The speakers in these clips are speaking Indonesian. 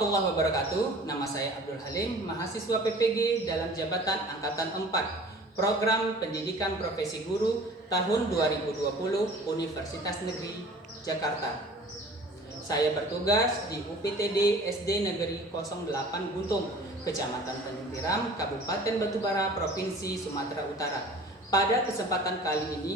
Warahmatullahi wabarakatuh. Nama saya Abdul Halim, mahasiswa PPG dalam jabatan Angkatan 4, Program Pendidikan Profesi Guru tahun 2020 Universitas Negeri Jakarta. Saya bertugas di UPTD SD Negeri 08 Guntung, Kecamatan Tanjung Tiram, Kabupaten Batubara, Provinsi Sumatera Utara. Pada kesempatan kali ini,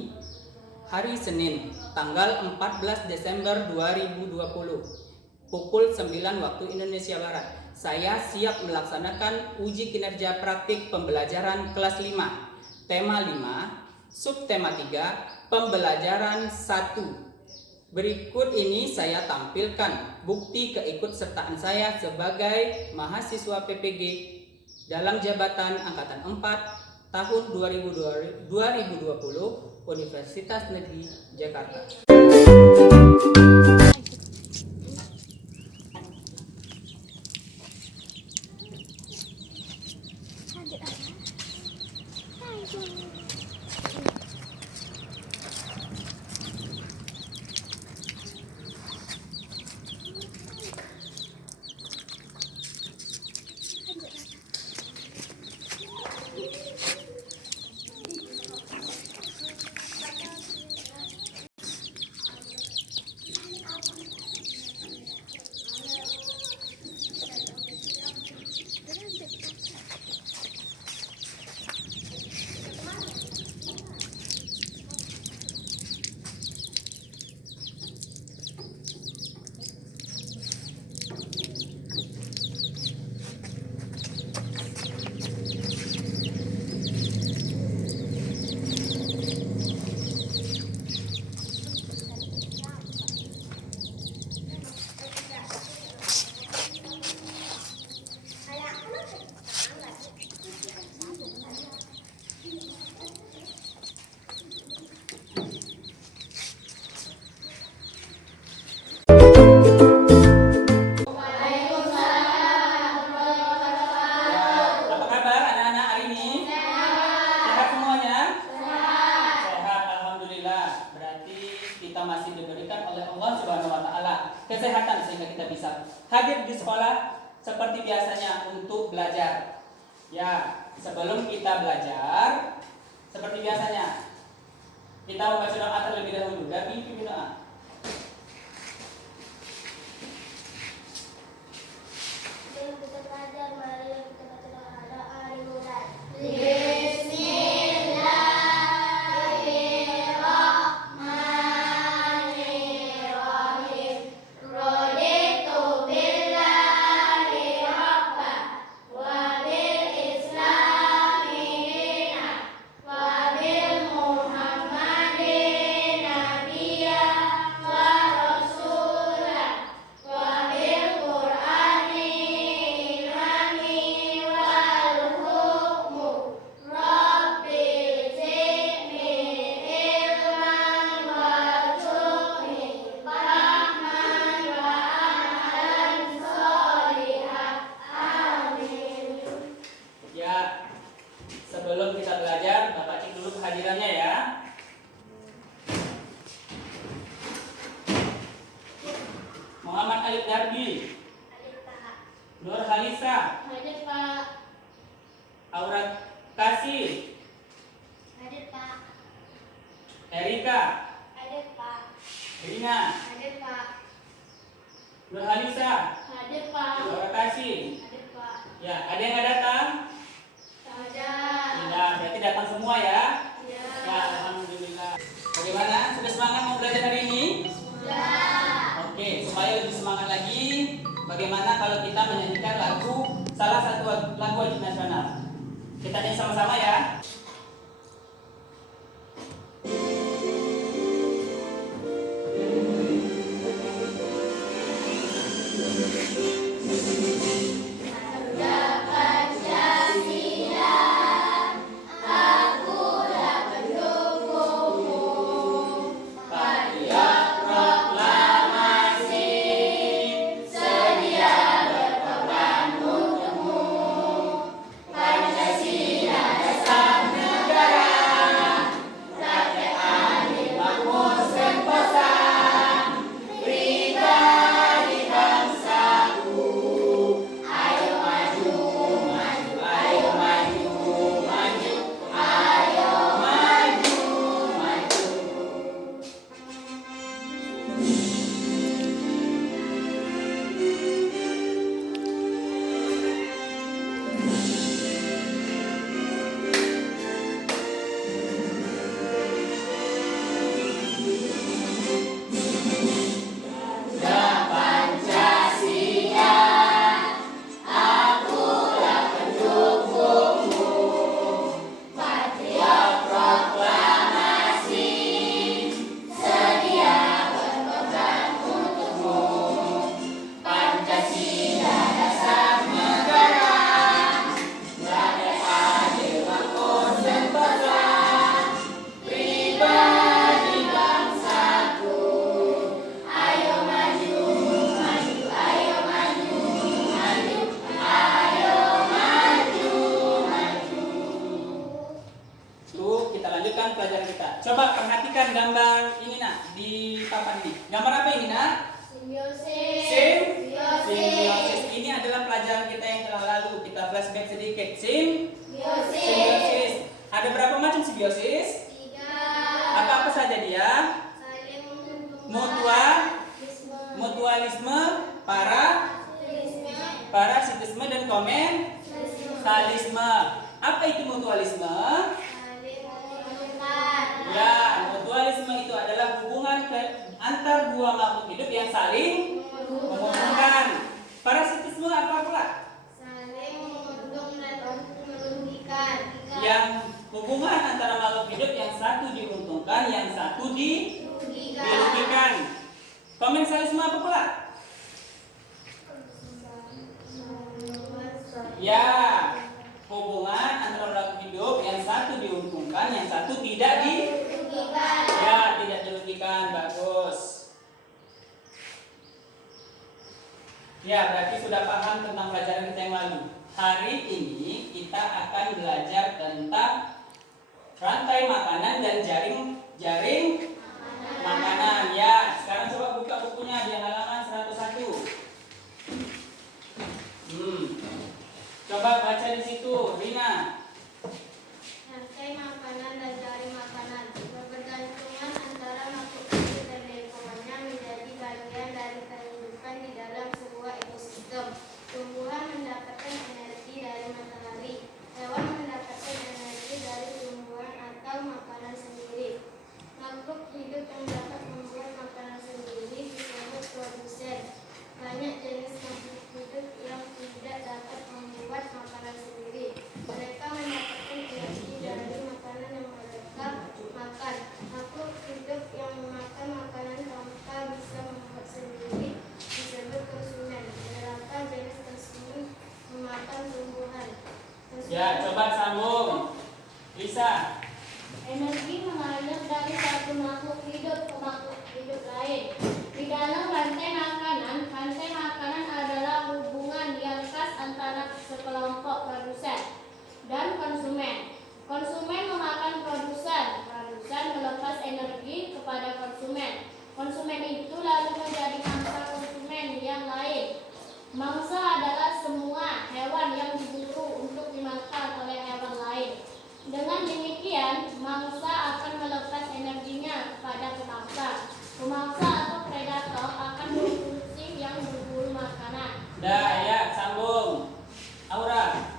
hari Senin, tanggal 14 Desember 2020, pukul 9 waktu Indonesia Barat, saya siap melaksanakan uji kinerja praktik pembelajaran kelas 5, tema 5, subtema 3, pembelajaran 1. Berikut ini saya tampilkan bukti keikutsertaan saya sebagai mahasiswa PPG dalam jabatan Angkatan 4 tahun 2020 Universitas Negeri Jakarta. Masih diberikan oleh Allah Subhanahu wa taala kesehatan sehingga kita bisa hadir di sekolah seperti biasanya untuk belajar. Ya, sebelum kita belajar seperti biasanya kita membaca doa terlebih dahulu. Dan pimpin doa. Kita belajar, mari kita baca doa dimulai. Sebelum kita belajar, Bapak cek dulu kehadirannya ya. Muhammad Alif Darbi. Hadir, Pak. Nur Halisa. Hadir, Pak. Aurat Kasih. Hadir, Pak. Erika. Hadir, Pak. Rina. Hadir, Pak. Nur Halisa. Hadir, Pak. Aurat Kasih. Hadir, Pak. Ya, ada yang nggak datang? Tidak, berarti datang semua ya. Ya. Ya, alhamdulillah. Bagaimana? Sudah semangat mau belajar hari ini? Sudah. Oke, supaya lebih semangat lagi, bagaimana kalau kita menyanyikan salah satu lagu wajib nasional? Kita nyanyi sama-sama ya. Pancasila dasar perhatikan gambar ini nak di papan ini. Gambar apa ini nak? Simbiosis. Simbiosis. Ini adalah pelajaran kita yang telah lalu. Kita flashback sedikit. Simbiosis. Ada berapa macam simbiosis? 3. Apa-apa saja dia? Saling Mutualisme, parasitisme dan komensalisme. Apa itu mutualisme? Saling menguntungkan. Ya, mutualisme itu adalah hubungan antar dua makhluk hidup yang saling menguntungkan. Parasitisme apa pula? Saling menguntungkan dan merugikan. Yang hubungan antara makhluk hidup yang satu diuntungkan, yang satu dirugikan. Komensalisme apa pula? Ya, hubungan antara makhluk hidup yang satu diuntungkan, yang satu tidak Merugikan. Ya, tidak dirugikan. Bagus. Ya, berarti sudah paham tentang pelajaran kita yang lalu. Hari ini kita akan belajar tentang rantai makanan dan jaring makanan. Ya, sekarang coba buka bukunya di halaman 101. Coba baca di situ, Rina. Rantai makanan dan jaring makanan. Kebergantungan antara makhluk hidup dan lingkungannya menjadi bagian dari kehidupan di dalam sebuah ekosistem. Tumbuhan mendapatkan energi dari matahari. Hewan mendapatkan energi dari tumbuhan atau makanan sendiri. Makhluk hidup yang dapat membuat makanan sendiri disebut produsen. Banyak jenis makhluk hidup yang tidak dapat membuat makanan sendiri. Mereka mendapatkan energi dari makanan yang mereka makan. Makhluk hidup yang memakan makanan tanpa bisa membuat sendiri disebut konsumen. Beberapa jenis konsumen memakan tumbuhan. Ya, coba sambung. Lisa. Energi mengalir dari satu makhluk hidup ke makhluk hidup lain. Di dalam rantai makanan adalah hubungan yang khas antara sekelompok produsen dan konsumen. Konsumen memakan produsen melepas energi kepada konsumen. Konsumen itu lalu menjadi mangsa konsumen yang lain. Mangsa adalah semua hewan yang diburu untuk dimakan oleh hewan lain. Dengan demikian, mangsa akan melepas energinya kepada pemangsa. Pemangsa atau predator akan memproduksi yang berburu makanan. Ya, sambung. Aura.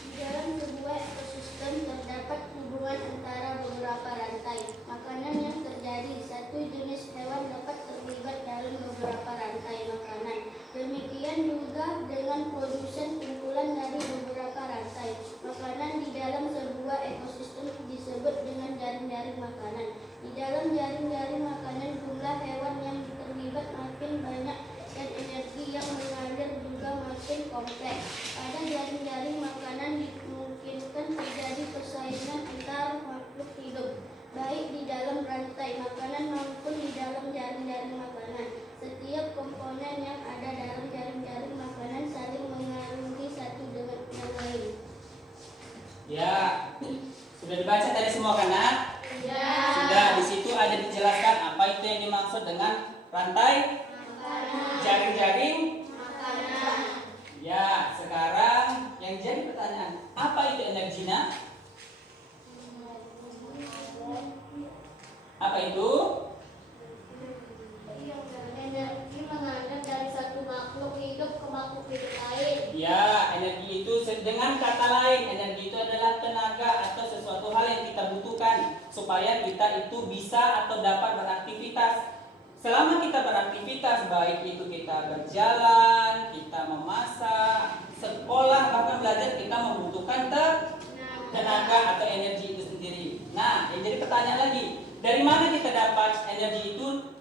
Di dalam sebuah ekosistem terdapat hubungan antara beberapa rantai makanan yang terjadi. Satu jenis hewan dapat terlibat dalam beberapa rantai makanan. Demikian juga dengan produsen kumpulan dari beberapa rantai makanan di dalam sebuah ekosistem disebut dengan jaring-jaring makanan. Di dalam jaring-jaring makanan jumlah hewan yang terlibat makin banyak dan energi yang mengalir juga makin kompleks. Pada jaring-jaring makanan dimungkinkan terjadi persaingan antar makhluk hidup, baik di dalam rantai makanan maupun di dalam jaring-jaring makanan. Setiap komponen yang ada dalam jaring-jaring makanan saling mengaruhi satu dengan yang lain. Ya, sudah dibaca tadi semua kan, Nak? Ya. Sudah, di situ ada dijelaskan apa itu yang dimaksud dengan rantai jaring-jaring Makanan. Ya, sekarang yang jadi pertanyaan, apa itu energi, Nak? Apa itu? Energi mengalir dari satu makhluk hidup ke makhluk hidup lain. Ya, energi itu dengan kata lain, energi itu adalah tenaga atau sesuatu hal yang kita butuhkan supaya kita itu bisa atau dapat beraktivitas. Selama kita beraktivitas, baik itu kita berjalan, kita memasak, sekolah, bahkan belajar, kita membutuhkan tenaga atau energi itu sendiri. Nah, yang jadi pertanyaan lagi, dari mana kita dapat energi itu?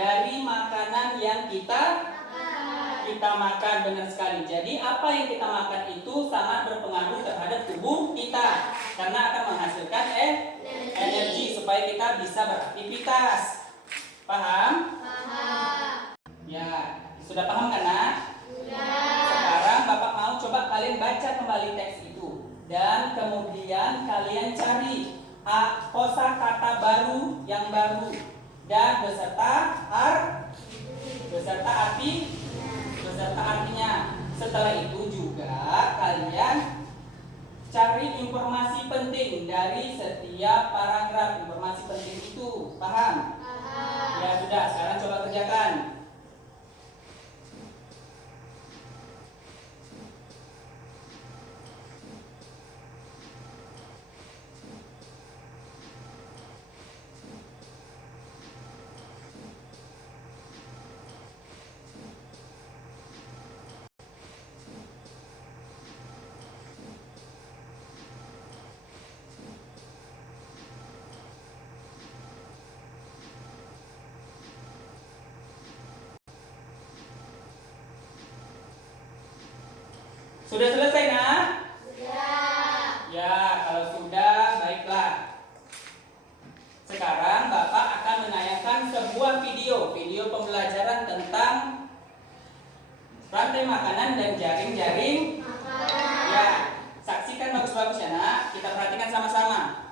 Dari makanan yang kita makan, benar sekali. Jadi apa yang kita makan itu sangat berpengaruh terhadap tubuh kita karena akan menghasilkan energi supaya kita bisa beraktivitas. Paham? Paham. Ya, sudah paham kan, Nak? Sudah. Sekarang Bapak mau coba kalian baca kembali teks itu dan kemudian Kemudian kalian cari kosakata baru yang baru. Da beserta beserta arti beserta artinya. Setelah itu juga kalian cari informasi penting dari setiap paragraf. Informasi penting itu, paham? Ya sudah, sekarang coba kerjakan. Sudah selesai, nak? Sudah. Ya, kalau sudah, baiklah. Sekarang Bapak akan menayangkan sebuah video pembelajaran tentang rantai makanan dan jaring-jaring. Ya, saksikan bagus-bagus ya, nak. Kita perhatikan sama-sama.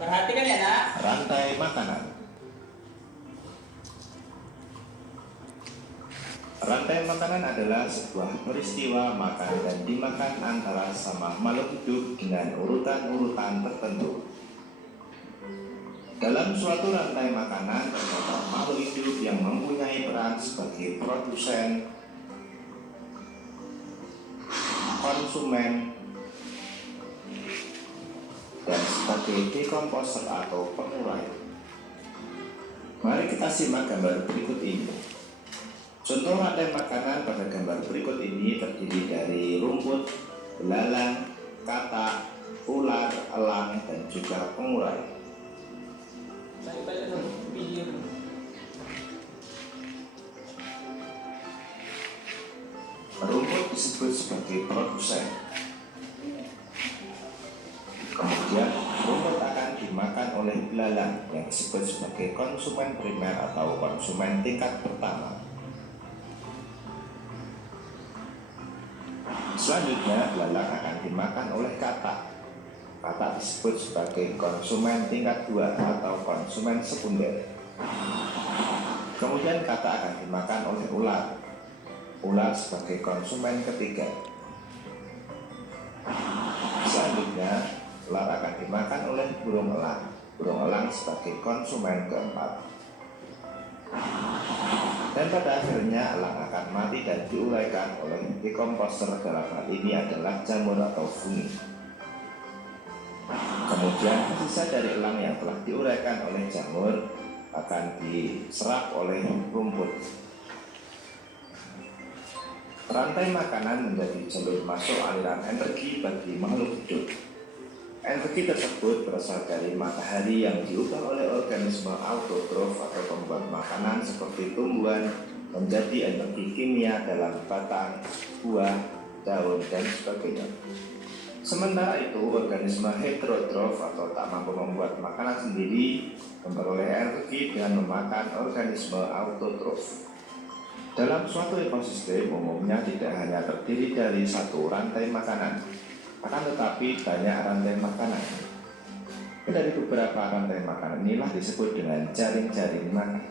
Perhatikan ya, nak. Rantai makanan. Rantai makanan adalah sebuah peristiwa makan dan dimakan antara sama makhluk hidup dengan urutan-urutan tertentu. Dalam suatu rantai makanan terdapat makhluk hidup yang mempunyai peran sebagai produsen, konsumen, dan sebagai dekomposer atau pengurai. Mari kita simak gambar berikut ini. Contoh rantai makanan pada gambar berikut ini terdiri dari rumput, belalang, katak, ular, elang, dan juga pengurai. Balik-balik dulu, video dulu. Rumput disebut sebagai produsen. Kemudian rumput akan dimakan oleh belalang yang disebut sebagai konsumen primer atau konsumen tingkat pertama. Selanjutnya belalang akan dimakan oleh katak. Katak disebut sebagai konsumen tingkat 2 atau konsumen sekunder. Kemudian katak akan dimakan oleh ular. Ular sebagai konsumen ketiga. Selanjutnya ular akan dimakan oleh burung elang. Burung elang sebagai konsumen keempat. Dan pada akhirnya elang akan mati dan diuraikan oleh dekomposer, dalam hal ini adalah jamur atau fungi. Kemudian sisa dari elang yang telah diuraikan oleh jamur akan diserap oleh rumput. Rantai makanan menjadi jalur masuk aliran energi bagi makhluk hidup. Energi tersebut berasal dari matahari yang diubah oleh organisme autotrof atau pembuat makanan seperti tumbuhan menjadi energi kimia dalam batang, buah, daun, dan sebagainya. Sementara itu, organisme heterotrof atau tak mampu membuat makanan sendiri memperoleh energi dengan memakan organisme autotrof. Dalam suatu ekosistem umumnya tidak hanya terdiri dari satu rantai makanan, akan tetapi banyak rantai makanan. Dari beberapa rantai makanan inilah disebut dengan jaring-jaring makan.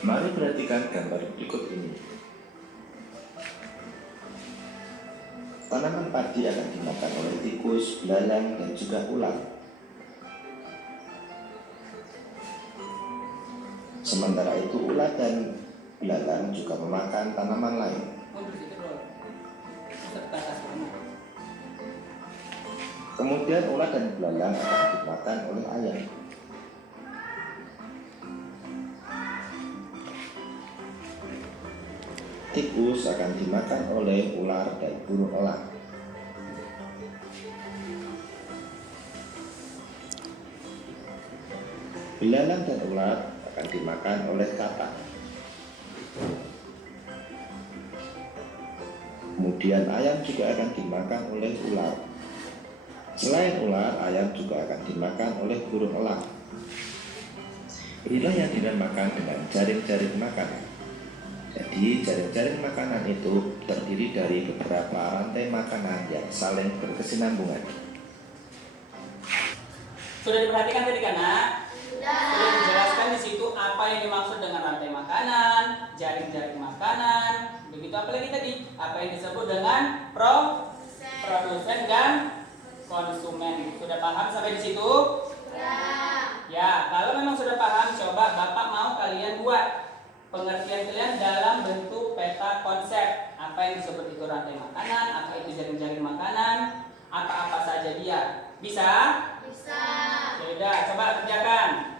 Mari perhatikan gambar berikut ini. Tanaman padi akan dimakan oleh tikus, belalang, dan juga ular. Sementara itu ular dan belalang juga memakan tanaman lain. Mundur sedikit, Bro. Serta atas kamu. Kemudian ular dan belalang akan dimakan oleh ayam. Tikus akan dimakan oleh ular dan burung elang. Belalang dan ular akan dimakan oleh katak. Kemudian ayam juga akan dimakan oleh ular. Selain ular, ayam juga akan dimakan oleh burung elang. Inilah yang dinamakan dengan jaring-jaring makanan. Jadi jaring-jaring makanan itu terdiri dari beberapa rantai makanan yang saling berkesinambungan. Sudah diperhatikan tadi kan, Nak? Sudah dijelaskan di situ apa yang dimaksud dengan rantai makanan, jaring-jaring makanan, begitu apa lagi tadi? Apa yang disebut dengan produsen dan konsumen. Sudah paham sampai di situ? Ya, kalau memang sudah paham, coba Bapak mau kalian buat pengertian kalian dalam bentuk peta konsep. Apa yang disebut itu rantai makanan, apa itu jaring-jaring makanan, apa-apa saja dia. Bisa? Bisa. Sudah, coba kerjakan.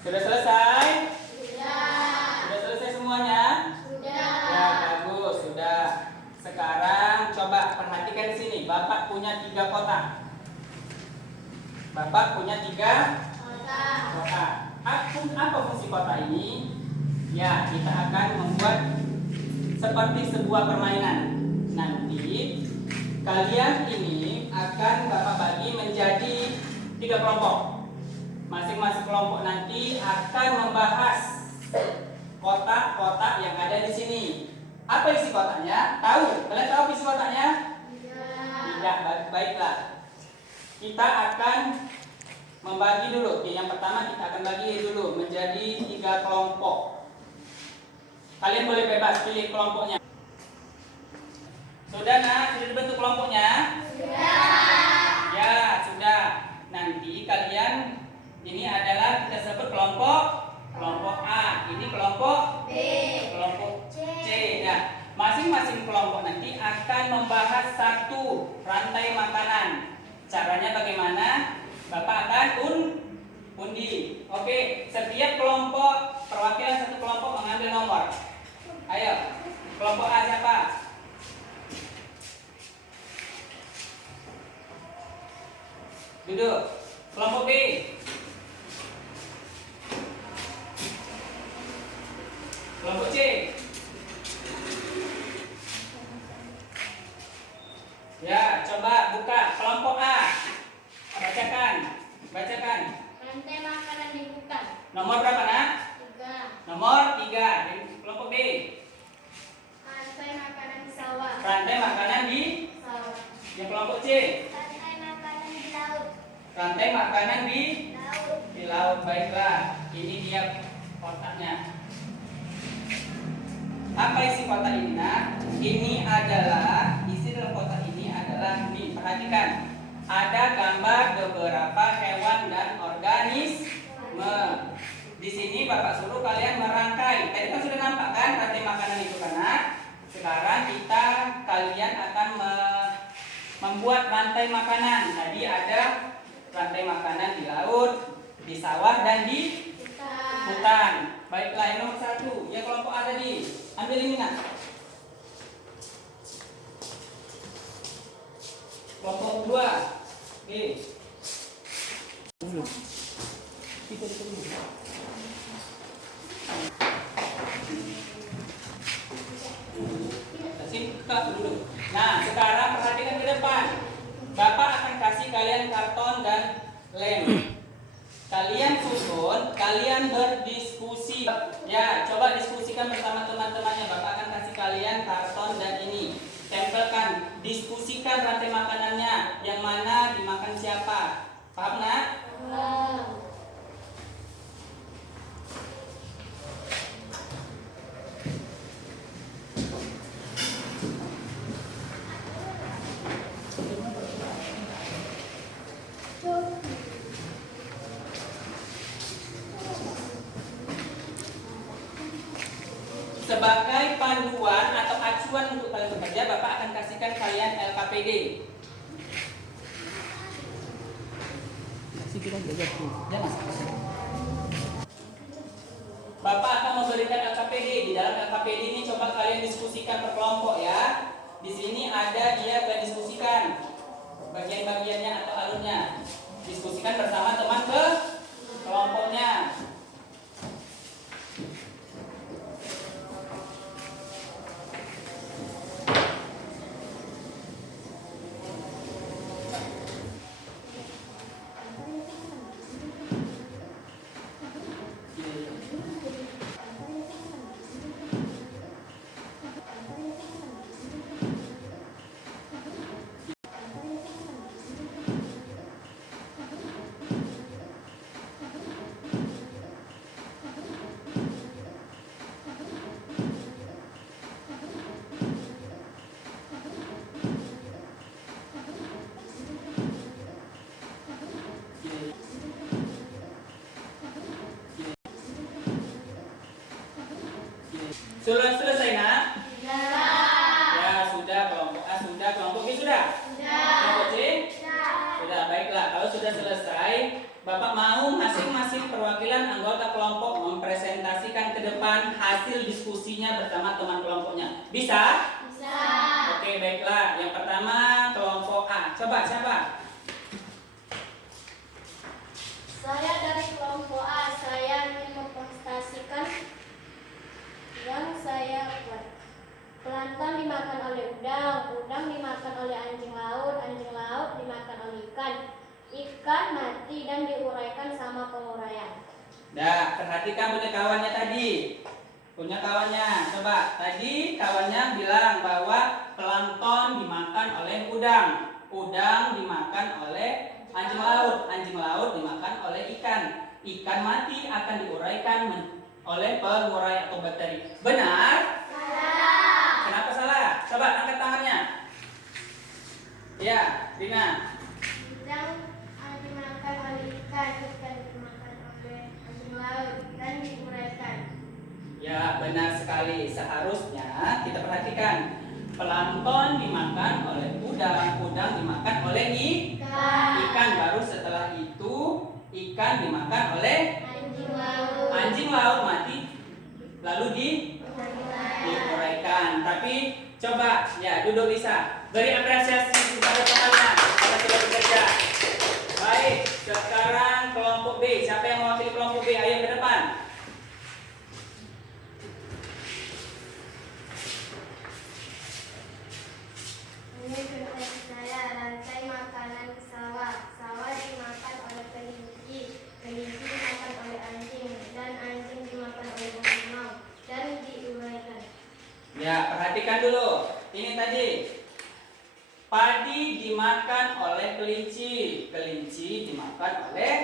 Sudah selesai? Sudah selesai semuanya? Ya, bagus, sudah. Sekarang coba perhatikan di sini. Bapak punya 3 kotak. Bapak punya 3 kotak. Apa fungsi kotak ini? Ya, kita akan membuat seperti sebuah permainan. Nanti kalian ini akan Bapak bagi menjadi 3 kelompok. Masing-masing kelompok nanti akan membahas kotak-kotak yang ada di sini. Apa isi kotaknya? Tahu? Kalian tahu isi kotaknya? Tidak. Baiklah. Kita akan membagi dulu. Yang pertama kita akan bagi dulu menjadi 3 kelompok. Kalian boleh bebas pilih kelompoknya. Sudah, Nak? Sudah dibentuk kelompoknya? Ya, sudah. Nanti kalian ini adalah kita sebut kelompok A. Ini kelompok B. Kelompok C. Nah, masing-masing kelompok nanti akan membahas satu rantai makanan. Caranya bagaimana? Bapak akan undi. Oke, setiap kelompok perwakilan satu kelompok mengambil nomor. Ayo, kelompok A siapa? Duduk. Kelompok B. Kelompok C. Ya, coba buka kelompok A. Bacakan. Rantai makanan dibuka. Nomor berapa, Nak? 3. Nomor 3. Kelompok B. Rantai makanan di sawah. Rantai makanan di Sawah. yang kelompok C. Rantai makanan di laut. Rantai makanan di Laut. laut. Baiklah. Ini dia kotaknya. Apa isi kotak ini, Nak? Ini adalah isi dalam kotak ini adalah nih, perhatikan. Ada gambar beberapa hewan dan organisme. Di sini Bapak suruh kalian merangkai. Tadi kan sudah nampak kan rantai makanan itu kan, Nak? Sekarang kalian akan membuat rantai makanan. Tadi ada rantai makanan di laut, di sawah dan di hutan. Baiklah, yang nomor 1, yang kelompok A tadi. Ambil ini, Nak. Kelompok 2. Oke. Dulu. Nah, sekarang perhatikan ke depan. Bapak akan kasih kalian karton dan lem. Kalian susun, kalian berdiskusi. Ya, coba diskusikan bersama teman-temannya. Bapak akan kasih kalian karton dan ini. Tempelkan, diskusikan rantai makanannya. Yang mana dimakan siapa? Paham, Nak? panduan atau acuan untuk kalian bekerja, Bapak akan kasihkan kalian LKPD. Bapak akan memberikan LKPD. Di dalam LKPD ini coba kalian diskusikan per kelompok ya. Di sini ada dia kalian diskusikan bagian-bagiannya atau alurnya. Diskusikan bersama teman ke kelompoknya. Sudah selesai nak? Ya sudah, kelompok A sudah, kelompok B sudah? Kelompok C? Sudah, baiklah. Kalau sudah selesai, Bapak mau masing-masing perwakilan anggota kelompok mempresentasikan ke depan hasil diskusinya bersama teman kelompoknya. Bisa? Oke, baiklah. Yang pertama kelompok A. Coba siapa? Saya dari kelompok A, saya ingin mempresentasikan yang saya buat. Pelantang dimakan oleh udang, udang dimakan oleh anjing laut dimakan oleh ikan mati dan diuraikan sama penguraian. Dah, perhatikan punya kawannya tadi. Punya kawannya. Coba, tadi kawannya bilang bahwa plankton dimakan oleh udang. Udang dimakan oleh anjing laut dimakan oleh ikan. Ikan mati akan diuraikan oleh pengurai atau bakteri. Benar? Salah. Kenapa salah? Coba angkat tangannya. Ya, Rina. Udang dimakan oleh ikan dimakan oleh anjing laut dan diuraikan. Ya, benar sekali. Seharusnya kita perhatikan. Plankton dimakan oleh udang, udang dimakan oleh ikan. Baru setelah itu ikan dimakan oleh anjing laut mati lalu diuraikan. Tapi coba ya duduk Lisa, beri apresiasi kepada temannya karena sudah bekerja. Baik, sekarang kelompok B. Siapa yang mewakili kelompok B? Ayo ke depan. Ini tugas saya, rantai makanan sawah. Sawah dimakan oleh kelinci, kelinci dimakan oleh anjing, dan anjing dimakan oleh harimau dan diuraikan. Ya, perhatikan dulu. Ini tadi padi dimakan oleh kelinci, kelinci dimakan oleh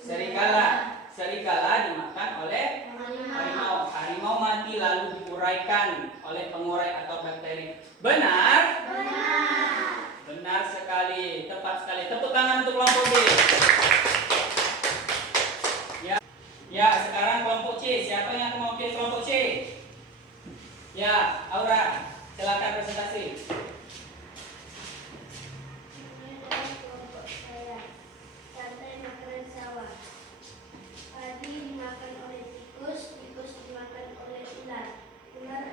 serigala, serigala dimakan oleh harimau, harimau mati lalu diuraikan oleh pengurai atau bakteri. Benar? Benar sekali, tepat sekali. Tepuk tangan untuk kelompok B. Ya, sekarang kelompok C. Siapa yang akan mewakili kelompok C? Ya, Aura, silakan presentasi. Ini adalah kelompok saya, rantai makanan sawah. Padi dimakan oleh tikus, tikus dimakan oleh ular, ular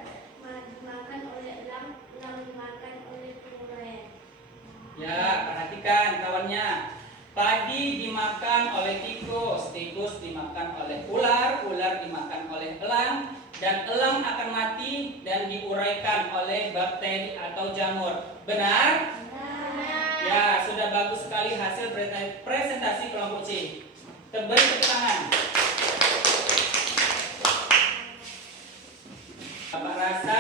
dimakan oleh elang, elang dimakan oleh penguraian. Ya, perhatikan kawannya. Padi dimakan oleh tikus, tikus dimakan oleh ular, ular dimakan oleh elang, dan elang akan mati dan diuraikan oleh bakteri atau jamur. Benar? Ya, sudah bagus sekali hasil presentasi kelompok C. Beri tepuk tangan. Bapak rasa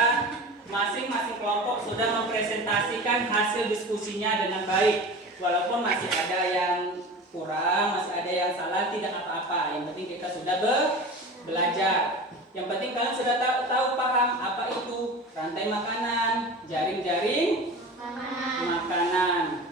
masing-masing kelompok sudah mempresentasikan hasil diskusinya dengan baik. Walaupun masih ada yang kurang, masih ada yang salah, tidak apa-apa. Yang penting kita sudah belajar. Yang penting kalian sudah tahu paham apa itu rantai makanan, jaring-jaring makanan.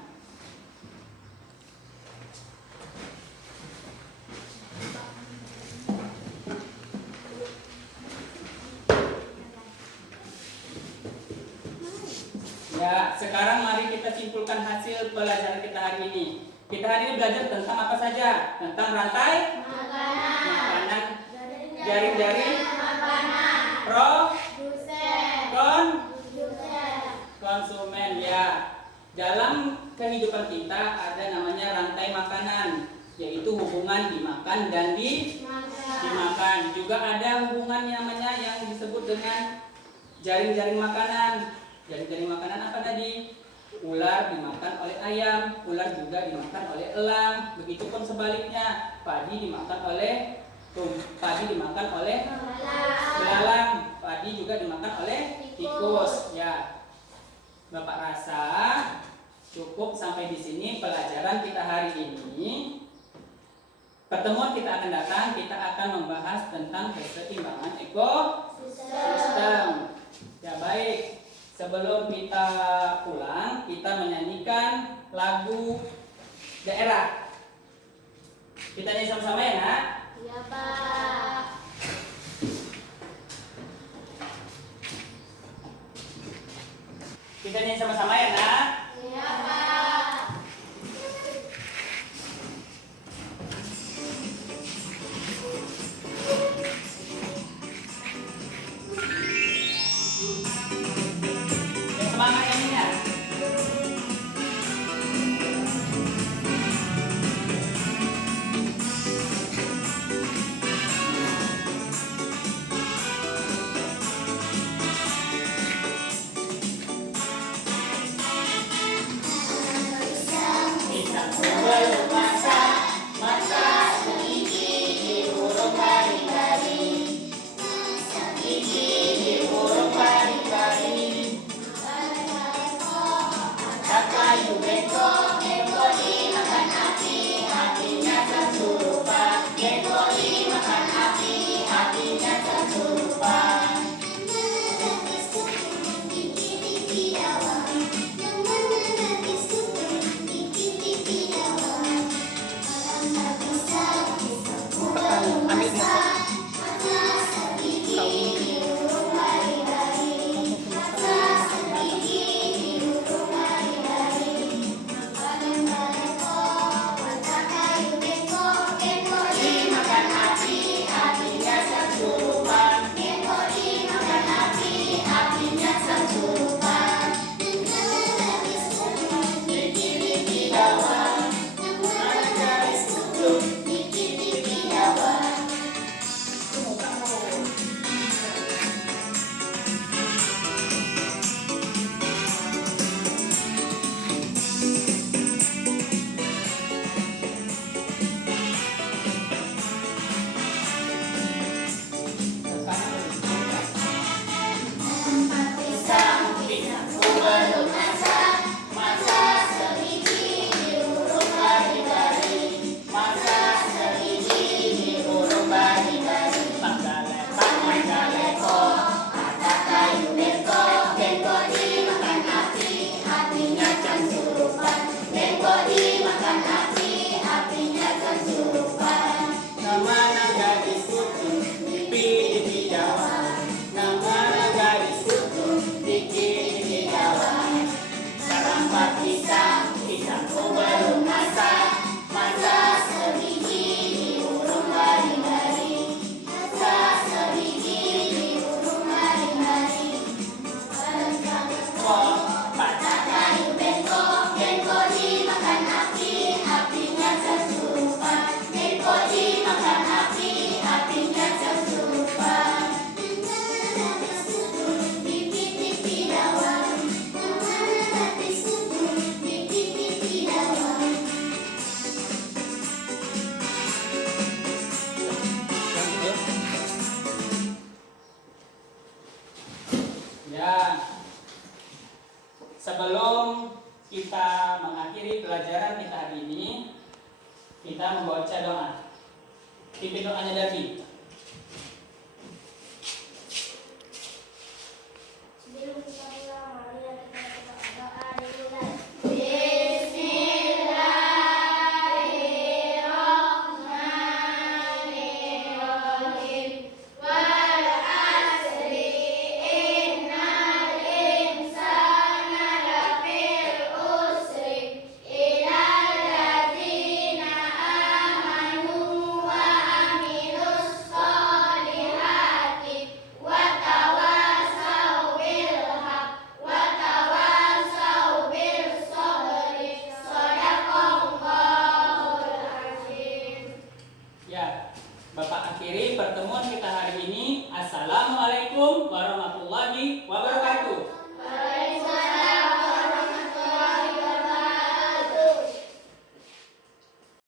sekarang mari kita simpulkan hasil pelajaran kita hari ini. Kita hari ini belajar tentang apa saja? Tentang rantai makanan, jaring-jaring, konsumen ya. Dalam kehidupan kita ada namanya rantai makanan, yaitu hubungan dimakan dan dimakan. Juga ada hubungan namanya yang disebut dengan jaring-jaring makanan. Jaring-jaring makanan apa tadi? Ular dimakan oleh ayam, ular juga dimakan oleh elang. Begitupun sebaliknya, padi dimakan oleh belalang, padi juga dimakan oleh tikus. Ya, Bapak rasa cukup sampai di sini pelajaran kita hari ini. Pertemuan kita akan datang, kita akan membahas tentang keseimbangan ekosistem. Ya baik, sebelum kita pulang, kita menyanyikan lagu daerah. Kita nyanyi sama-sama ya, Nak? Iya, Pak. Kita nyanyi sama-sama ya, Nak? Iya, Pak. Yang semangat nyanyinya. Ya, sebelum kita mengakhiri pelajaran kita hari ini, kita membaca doa. Pimpin doanya Davi.